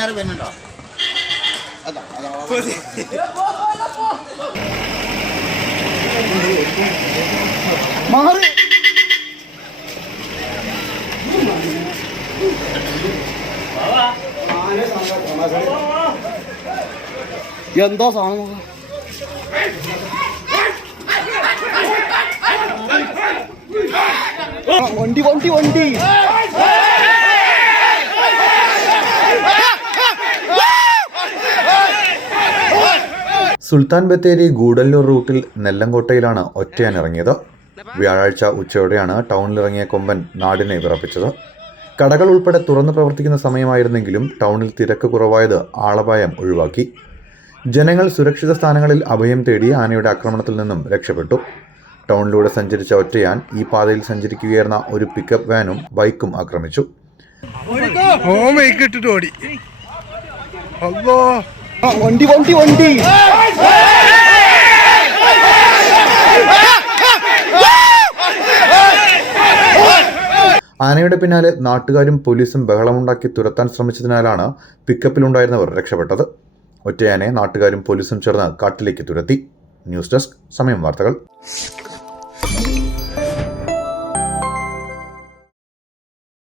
നേരം വരുന്നുണ്ടോ? എന്താ സാധനം? വണ്ടി വണ്ടി വണ്ടി സുൽത്താൻ ബത്തേരി ഗൂഡല്ലൂർ റൂട്ടിൽ നെല്ലങ്കോട്ടയിലാണ് ഒറ്റയാൻ ഇറങ്ങിയത്. വ്യാഴാഴ്ച ഉച്ചയോടെയാണ് ടൗണിലിറങ്ങിയ കൊമ്പൻ നാടിനെ വിറപ്പിച്ചത്. കടകൾ ഉൾപ്പെടെ തുറന്നു പ്രവർത്തിക്കുന്ന സമയമായിരുന്നെങ്കിലും ടൗണിൽ തിരക്ക് കുറവായത് ആളപായം ഒഴിവാക്കി. ജനങ്ങൾ സുരക്ഷിത സ്ഥാനങ്ങളിൽ അഭയം തേടി ആനയുടെ ആക്രമണത്തിൽ നിന്നും രക്ഷപ്പെട്ടു. ടൗണിലൂടെ സഞ്ചരിച്ച ഒറ്റയാൻ ഈ പാതയിൽ സഞ്ചരിക്കുകയായിരുന്ന ഒരു പിക്കപ്പ് വാനും ബൈക്കും ആക്രമിച്ചു. വണ്ടി വണ്ടി വണ്ടി ആനയുടെ പിന്നാലെ നാട്ടുകാരും പോലീസും ബഹളമുണ്ടാക്കി തുരത്താൻ ശ്രമിച്ചതിനാലാണ് പിക്കപ്പിലുണ്ടായിരുന്നവർ രക്ഷപ്പെട്ടത്. ഒറ്റയാനെ നാട്ടുകാരും പോലീസും ചേർന്ന് കാട്ടിലേക്ക് തുരത്തി. ന്യൂസ് ഡെസ്ക് സമയം വാർത്തകൾ.